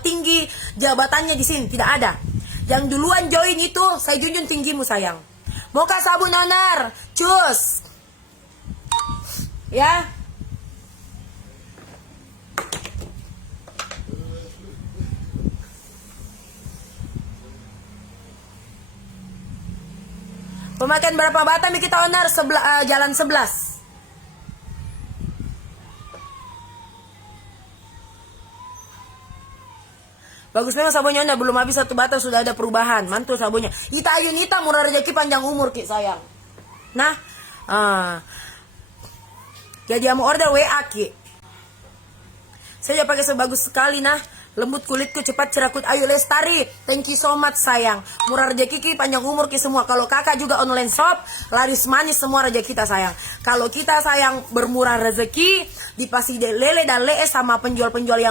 tinggi jabatannya di sini, tidak ada. Yang duluan join itu saya junjung tinggimu sayang. Mau kah sabun onar? Cus. Ya. Pemakaian berapa batang kita onar? Jalan 11. Bagus memang sabunnya Onda, belum habis 1 batang sudah ada perubahan. Mantul sabunnya. Ita ayun ita murah rezeki panjang umur ki sayang. Nah, jadi mau order WA ki. Saya pakai sebagus sekali nah. Lembut kulitku, cepat cerakut. Ayu Lestari, thank you so much sayang. Murah rezeki ki, panjang umur ki semua. Kalau kakak juga online shop, laris manis semua rezeki kita sayang. Kalau kita sayang bermurah rezeki, dipasti lele dan lee sama penjual-penjual yang